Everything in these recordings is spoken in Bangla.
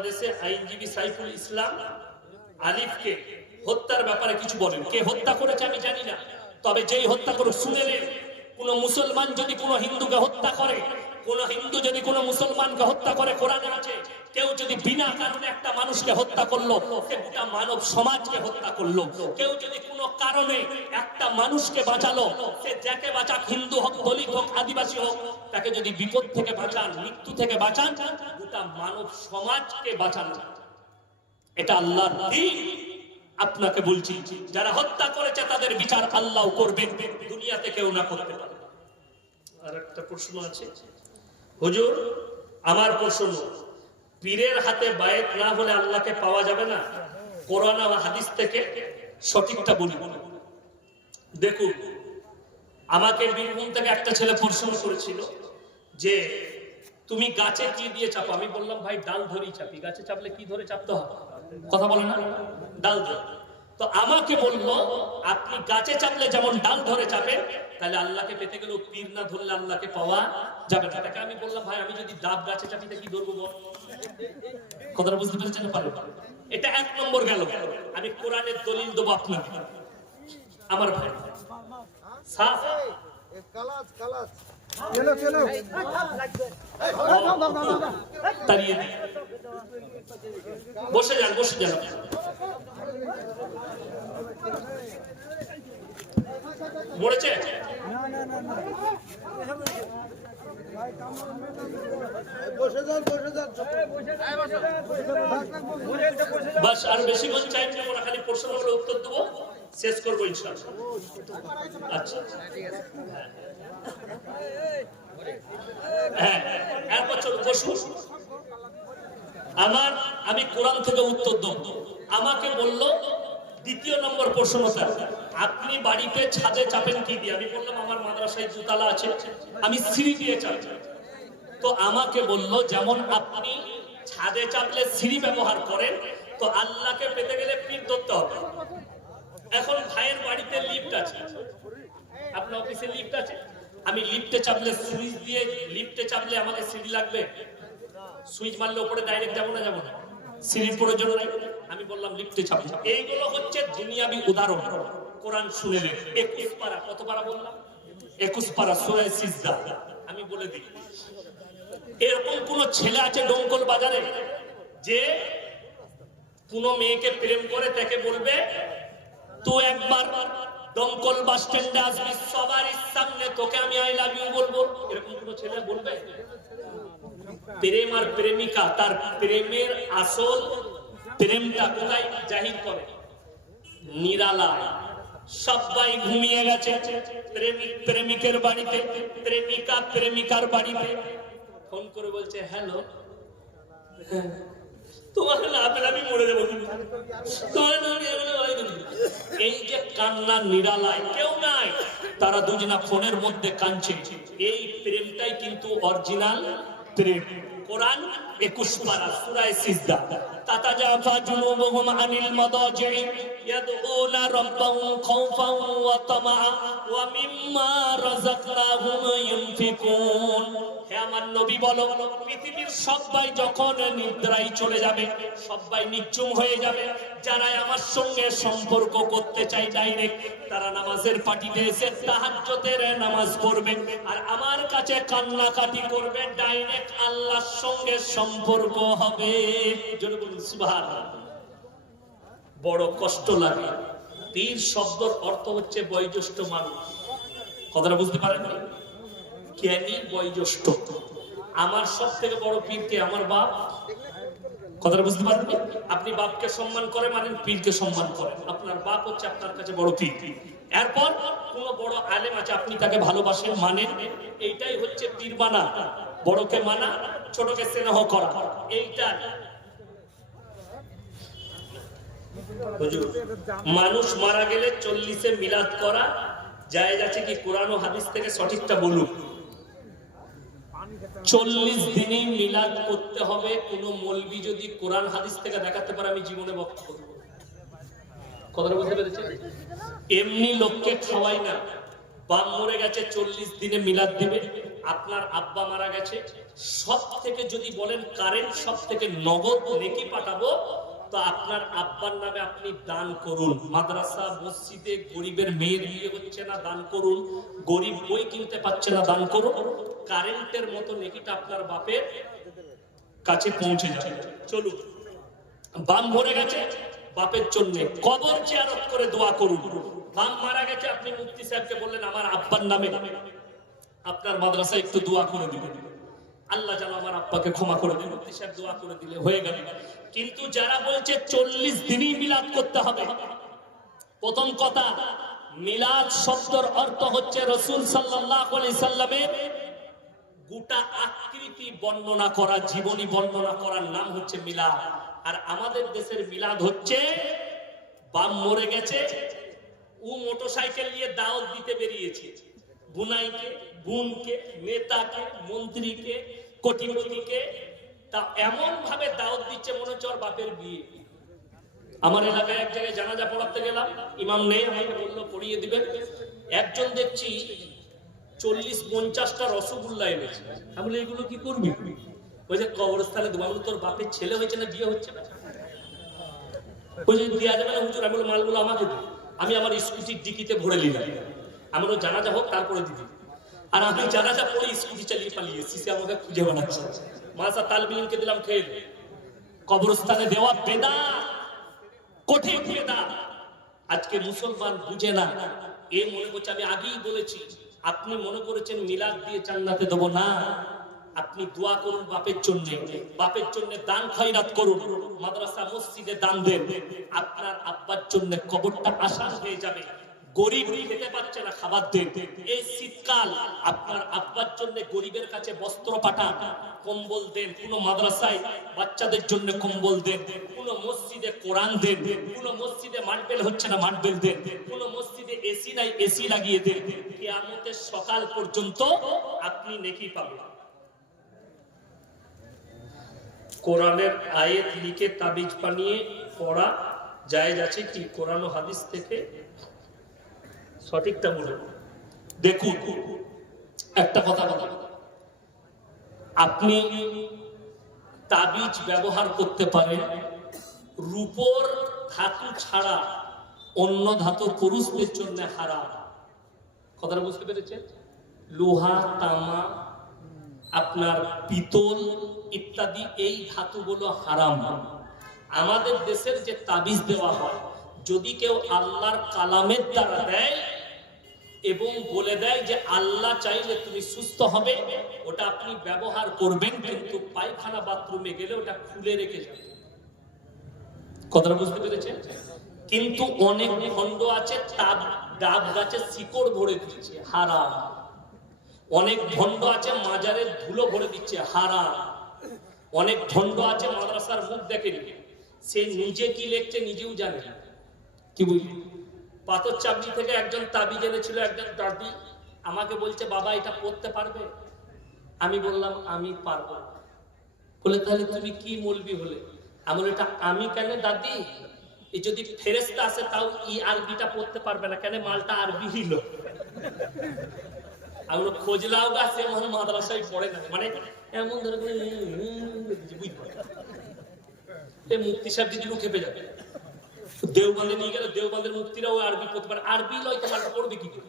বাংলাদেশে আইনজীবী সাইফুল ইসলাম আলিফকে হত্যার ব্যাপারে কিছু বলেন। কে হত্যা করেছে আমি জানি না। তবে যেই হত্যা করে শুনে নেন কোন মুসলমান যদি কোনো হিন্দুকে হত্যা করে কোন হিন্দু যদি কোনো মুসলমানকে হত্যা করে কোরআনে আছে, কেউ যদি বিনা কারণে একটা মানুষকে হত্যা করল গোটা মানব সমাজকে হত্যা করল। কেউ যদি কোনো কারণে একটা মানুষকে বাঁচালো, সে যাকে বাঁচাক হিন্দু হোক, দলিত হোক, আদিবাসী হোক, তাকে যদি বিপদ থেকে বাঁচান, মৃত্যু থেকে বাঁচান, গোটা মানব সমাজকে বাঁচানো। এটা আল্লাহর আপনাকে বলছি, যারা হত্যা করেছে, তাদের বিচার আল্লাহ করবেন। দুনিয়াতে কেউ না করতে পারে। আর একটা প্রশ্ন আছে। হুজুর, আমার প্রশ্ন, পীরের হাতে বায়েত না হলে আল্লাহকে পাওয়া যাবে না? কোরআন আর হাদিস থেকে সঠিকটা বলি। দেখুন, আমাকে বীরভূম থেকে একটা ছেলে প্রশ্ন করেছিল যে, তুমি গাছে কি দিয়ে চাপো? আমি বললাম, ভাই, ডাল ধরেই চাপি। গাছে চাপলে কি ধরে চাপতে হবে কথা বলে না? ডাল ধরে। তো আমাকে বলল, আপনি গাছে চাপলে যেমন ডাল ধরে চাপেন তাহলে আল্লাহকে পেতে গেলেও পীর না ধরলে আল্লাহকে পাওয়া যাবে না। তাকে আমি বললাম, ভাই, আমি যদি ডাব গাছে চাপি কি ধরবো কথাটা বুঝতে পেরেছেন পারো এটা এক নম্বর গেল। আমি কোরআনের দলিল দেবো আপনাকে। আমার ভাই। বসে যান বসে যান। মরেছে? বসে বসে বাস আর বেশিক্ষণ চাই না আমরা খালি প্রশ্নগুলো উত্তর দেবো। শেষ করব ইনশাআল্লাহ। আচ্ছা। হ্যাঁ এক বছর বসুন আমার আমি কোরআন থেকে উত্তর দেব। আমাকে বলল দ্বিতীয় নম্বর প্রশ্নটা আপনি বাড়িতে ছাদে চাপেন কি দিয়ে? আমি বললাম, আমার মাদ্রাসায় দুতলা আছে, আমি সিঁড়ি দিয়ে চাপি তো আমাকে বলল, যেমন আপনি ছাদে চাপলে সিঁড়ি ব্যবহার করেন, তো আল্লাহকে পেতে গেলে পীর ধরতে হবে। এখন ভাইয়ের বাড়িতে লিফট আছে। আপনার অফিসে লিফট আছে? আমি লিফটে চাপলে সুইচ দিয়ে, লিফটে চাপলে আমাকে সিঁড়ি লাগবে? সুইচ মারলে উপরে ডাইরেক্ট যাব না যাব না? সিঁড়ির প্রয়োজন আমি বললাম, লিফটে চাপি এইগুলো হচ্ছে দুনিয়াবি উদাহরণ। কোরআন শুনে নেন। একুশ পারা, কত পারা বললাম? একুশ পারা সিজদা। আমি বলে দিই। এরকম কোন ছেলে আছে ডঙ্কল বাজারে যে কোন মেয়েকে প্রেম করে তাকে বলবে, তো একবার ডঙ্কল বাস স্ট্যান্ডে আসবি সবার সামনে তোকে আমি আই লাভ ইউ বলব। এরকম কোন ছেলে বলবে? প্রেম আর প্রেমিকা, তার প্রেমের আসল প্রেমটা কোথায়? জাহির করে। নিরালা সবাই ঘুমিয়ে গেছে। প্রেমিক প্রেমিকের বাড়িতে, প্রেমিকা প্রেমিকার বাড়িতে। ফোন করে বলছে হ্যালো তারা দুজনা ফোনের মধ্যে কাঁদছে। এই প্রেমটাই কিন্তু অরিজিনাল কোরআন একুশ পারা সুরায় সিজদা। আমার নিদ্রায় চলে যাবে হয়ে যাবে আমার সঙ্গে সম্পর্ক করতে চাই ডাইরেক্ট তারা নামাজের পার্টিতে এসে তাহাজ্জুদের নামাজ পড়বে, আর আমার কাছে কান্নাকাটি করবে ডাইরেক্ট আল্লাহর সঙ্গে সম্পর্ক হবে। বড় কষ্ট লাগে। পীর শব্দর অর্থ হচ্ছে বয়োজ্যেষ্ঠ মানুষ। কথাটা বুঝতে পারেন জ্ঞানী বয়োজ্যেষ্ঠ? আমার সব থেকে বড় পীরকে আমার বাপ? কথাটা বুঝতে পারেন আপনি বাপকে সম্মান করে মানেন পীরকে সম্মান করেন। আপনার বাপ হচ্ছে আপনার কাছে বড় পীর। এরপর কোন বড় আলেম আছে, আপনি তাকে ভালোবাসেন, মানেন। এইটাই হচ্ছে পীর মানা বড়কে মানা, ছোটকে স্নেহ করা। এইটা। মানুষ মারা গেলে চল্লিশে মিলাদ করা যায় আছে কি কোরআন হাদিস থেকে সঠিকটা বলুন? চল্লিশ দিনে মিলাদ করতে হবে, কোন মলবি যদি কোরআন হাদিস থেকে দেখাতে পারে, আমি জীবনে বক্তব্য এমনি লোককে খাওয়াই না। বাম মরে গেছে, চল্লিশ দিনে মিলাদ দিবে। আপনার আব্বা মারা গেছে। সব থেকে যদি বলেন কারেন্ট সব থেকে নগদ নেকি পাঠাবো, তো আপনার আব্বার নামে আপনি দান করুন। মাদ্রাসা, মসজিদে গরিবের মেয়ের বিয়ে হচ্ছে না, দান করুন। গরিব বই কিনতে পারছে না, দান করুন। কারেন্টের মতো নেকিটা আপনার বাপের কাছে পৌঁছে যায় চলুন। বাম ভরে গেছে বাপের জন্য। কবর জিয়ারত করে দোয়া করুন। বাম মারা গেছে, আপনি মুক্তি সাহেবকে বললেন, আমার আব্বার নামে আপনার মাদ্রাসায় একটু দোয়া করে দিবেন। আল্লাহ যেন আমার আব্বাকে ক্ষমা করে মুফতি সাহেব দোয়া করে দিলে হয়ে গেল। কিন্তু যারা বলছে চল্লিশ দিনই মিলাদ করতে হবে, প্রথম কথা, মিলাদ শব্দর অর্থ হচ্ছে রসুল সাল্লাহ সাল্লামের গোটা আকৃতি বর্ণনা করা, জীবনী বর্ণনা করার নাম হচ্ছে মিলাদ। আর আমাদের দেশের মিলাদ হচ্ছে বাম মরে গেছে, ও মোটরসাইকেল নিয়ে দাওয়াত দিতে বেরিয়েছে। বুনাইকে বোনকে নেতাকে মন্ত্রীকে কোটিপতিকে তা এমন ভাবে দাওয়াত দিচ্ছে মনে হচ্ছে বাপের বিয়ে। আমার এলাকায় এক জায়গায় জানাজা পড়াতে গেলাম ইমাম নেই আমাকে বলল পড়িয়ে দিবেন। একজন দেখছি চল্লিশ পঞ্চাশটা রসগোল্লা এনেছে। আমি বলি এগুলো কি করবি? ওই যে কবরস্থানে দেবো তোর বাপের ছেলে হয়েছে না বিয়ে হচ্ছে না? ওই যে দেওয়া যাবে না হুজুর। আমি বলি, মালগুলো আমাকে আমি আমার স্কুটির ডিকিতে ভরে নিলাম। আমি বললাম, জানাজা হোক তারপরে দিদি আর আমি জানাজা পরে স্কুটি চালিয়ে পালিয়ে সে আমাকে খুঁজে বানাচ্ছে। মাসা তালবিনকে দিলাম নে। কবরস্থানে দেওয়া বেদা কঠিন বেদা। আজকে মুসলমান বুঝে না। এ মনে করছে আমি আগেই বলেছি আপনি মনে করেছেন মিলাদ দিয়ে জান্নাতে দেবো না। আপনি দোয়া করুন বাপের জন্য। বাপের জন্য দান খয়রাত করুন। মাদ্রাসা মসজিদে দান দেন। আপনার আব্বার জন্য কবরটা আসান হয়ে যাবে। গরিব খেতে না খাবার দেন এই শীতকাল, আপনার আব্বার জন্য গরিবের কাছে বস্ত্র পাঠান, কম্বল দেন, কোন মাদ্রাসায় বাচ্চাদের জন্য কম্বল দেন, কোন মসজিদে কোরআন দেন, কোন মসজিদে হচ্ছে না দেন, কোন মসজিদে এসি নাই এসি লাগিয়ে দেন। কিয়ামতের সকাল পর্যন্ত আপনি নেকি পাবেন। কোরআনের আয়াত লিখে তাবিজ বানিয়ে পড়া যায় যাচ্ছে কি? কোরআন হাদিস থেকে সঠিকটা বলে দেখুন, একটা কথা বলা আপনি তাবিজ ব্যবহার করতে পারেন, রূপর ধাতু ছাড়া অন্য ধাতু পুরুষদের জন্য হারাম। কথাটা বুঝতে পেরেছেন? লোহা, তামা, আপনার পিতল ইত্যাদি এই ধাতুগুলো হারাম। আমাদের দেশের যে তাবিজ দেওয়া হয়, যদি কেউ আল্লাহর কালামের দ্বারা দেয় এবং বলে দেয় যে আল্লাহ চাইলে তুমি সুস্থ হবে। ওটা আপনি ব্যবহার করবেন কিন্তু পায়খানা বাথরুমে গেলে ওটা খুলে রেখে যাবে কথাটা বুঝতে পেরেছেন? কিন্তু অনেক খণ্ড আছে তাব ডাব গাছের শিকড় ভরে দিচ্ছে অনেক ভণ্ড আছে, মাজারের ধুলো ভরে দিচ্ছে, হারাম। অনেক ভণ্ড আছে, মাদ্রাসার মুখ দেখেনি। সে নিজে কি লিখছে নিজেও জানে কি বুঝলি পাথর চাবড়ি থেকে একজন তাবিজ এনেছিল একজন দাদি আমাকে বলছে, বাবা, এটা পড়তে পারবে? আমি বললাম, আমি পারব। বলে, তাহলে তুমি কি বলবি হলে? আমি এটা আমি কেন, দাদি? যদি ফেরেস্তা আসে, তাও ই আরবিটা পড়তে পারবে না। কেন মালটা আরবি হিল আমি খোঁজলাও খোঁজ লাও গা, সে মনে মাদ্রাসায় পড়ে না। মানে এমন ধরে এই মুক্তি সাহেব দিদিও খেপে যাবে। দেওবন্দে নিয়ে গেলে, দেওবন্দের মুক্তিরাও আরবি পড়তে পারে আরবি লয় তোমার পড়বে কি করে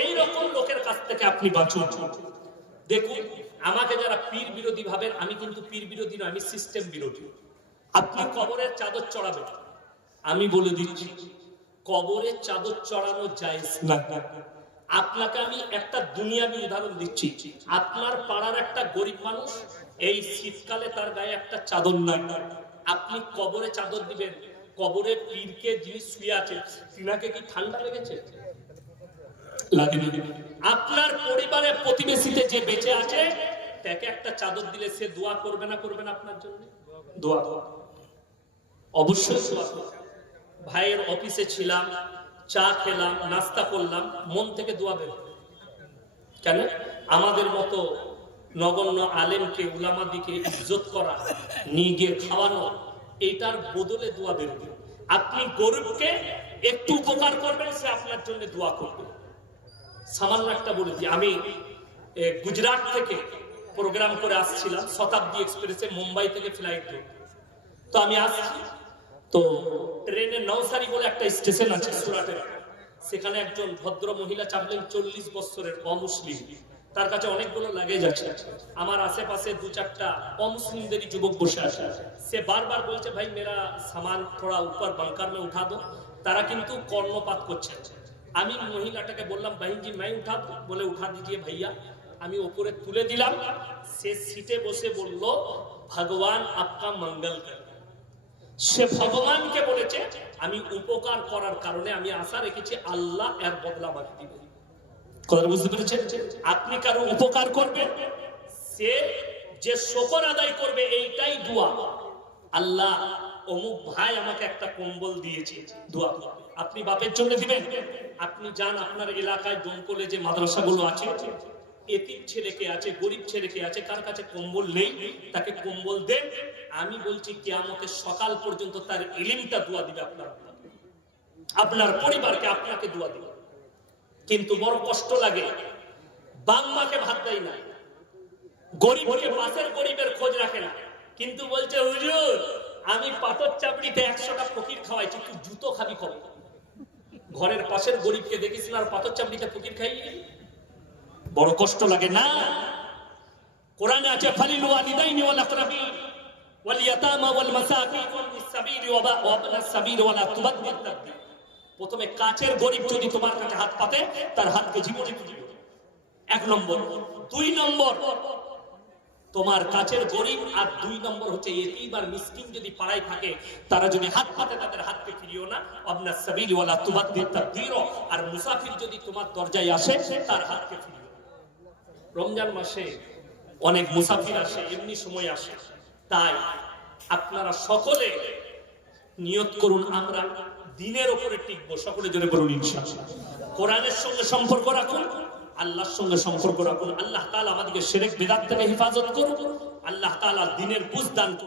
এই রকম লোকের কাছ থেকে আপনি বাঁচুন। দেখুন, আমাকে যারা পীর বিরোধী ভাবেন, আমি কিন্তু পীর বিরোধী নয়, আমি সিস্টেম বিরোধী। আপনি কবরের চাদর চড়াবেন। আমি বলে দিচ্ছি, কবরের চাদর চড়ানো যায় না। আপনাকে আমি একটা দুনিয়াবি উদাহরণ দিচ্ছি। আপনার পাড়ার একটা গরিব মানুষ, এই শীতকালে তার গায়ে একটা চাদর নাই। আপনি কবরে চাদর দিবেন কবরে পীরকে যিনি শুয়ে আছে, তিনাকে কি ঠান্ডা লেগেছে? আপনার পরিবারের প্রতিবেশীতে যে বেঁচে আছে, তাকে একটা চাদর দিলে সে দোয়া করবে না করবে না আপনার জন্য? দোয়া। অবশ্যই ভাইয়ের অফিসে ছিলাম, চা খেলাম, নাস্তা করলাম, মন থেকে দোয়া বের কেন? আমাদের মতো নগণ্য আলেমকে, উলামাদিকে ইজ্জত করা, নিয়ে গিয়ে খাওয়ানো এইটার বদলে দোয়া বেরোবে আপনি গরিবকে একটু উপকার করবেন, সে আপনার জন্য দোয়া করবে। সামান্য একটা বলে দিই, আমি গুজরাট থেকে প্রোগ্রাম করে আসছিলাম, শতাব্দী এক্সপ্রেসে মুম্বাই থেকে ফ্লাইট তো আমি আসছি, তো ট্রেনে নওসারি বলে একটা স্টেশন আছে সুরাটের। সেখানে একজন ভদ্র মহিলা চাপলেন চল্লিশ বছরের অমুসলিম। তার কাছে অনেকগুলো লাগেজ আছে। আমার আশেপাশে দু চারটা অমুসলিমদেরই যুবক বসে আছে। সে বারবার বলছে, ভাই মেরা সামান থোড়া উপর বাংকার মে উঠা দো। তারা কিন্তু কর্ণপাত করছে। আমি মহিলাটাকে বললাম বাহিনজি মাই উঠা বলে, উঠা দিজিয়ে ভাইয়া। আমি ওপরে তুলে দিলাম। সে সিটে বসে বলল, ভগবান আপকা মঙ্গল সে ভগবানকে বলেছে, আমি উপকার করার কারণে আমি আশা রেখেছি আল্লাহ এর বদলা আমাকে দিবে বুঝতে পেরেছেন? আপনি কারও উপকার করবেন, সে যে শকর আদায় করবে, এইটাই দোয়া। আল্লাহ অমুক ভাই আমাকে একটা কম্বল দিয়েছে, দোয়া। আপনি বাপের জন্য দিবেন? আপনি যান আপনার এলাকায় দমকলে যে মাদ্রাসাগুলো আছে, এতিম ছেলেকে আছে, গরিব ছেলেকে আছে, কার কাছে কম্বল নেই, তাকে কম্বল দেন। আমি বলছি, কেয়ামতের সকাল পর্যন্ত তার ইলিমটা দোয়া দিবে আপনার। আপনার পরিবারকে আপনাকে দোয়া দিবে। কিন্তু বড় কষ্ট লাগে। বাংমাকে ভাত দেয় না। গরিবকে পাশের গরিবের খোঁজ রাখে না। কিন্তু বলছে, হুজুর, আমি পাথর চাপড়িতে একশোটা ফকির খাওয়াইছি তুই জুতো খাবি কবে ঘরের পাশের গরিবকে দেখিস আর পাথর চাপড়িতে ফকির দিবি? বড় কষ্ট লাগে না। কোরআনে আছে, ফালিল ওয়ালিদাইনি ওয়াল আকরাবিন ওয়াল ইয়াতামা ওয়াল মাসাকিন ওয়াল সাবিল ওয়া ইবনাস সাবিল ওয়া লা তুবাদ্দিল তাবদীল প্রথমে কাছের গরিব যদি তোমার কাছে হাত পাতে, তার হাতকে জীবনে এক নম্বর। দুই নম্বর। তোমার কাছের গরিব আর দুই নম্বর হচ্ছে এতিম আর মিসকিন যদি পাড়ায় থাকে, তারা যদি হাত পাতে, তাদের হাতকে ফিরিও না। আপনার সাবিল ওয়ালা তুবাদ্দিল তাবদীর আর মুসাফির যদি তোমার দরজায় আসে, তার হাতকে ফিরিও রমজান মাসে অনেক মুসাফির আসে, এমনি সময় আসে। তাই আপনারা সকলে নিয়ত করুন, আমরা দিনের ওপরে টিকবো সকলে জোরে করুন কোরআনের সঙ্গে সম্পর্ক রাখুন, আল্লাহর সঙ্গে সম্পর্ক রাখুন। আল্লাহ তাআলা আমাদেরকে শিরক বেদাত থেকে হেফাজত করুন আল্লাহ তাআলা দিনের বুঝ দান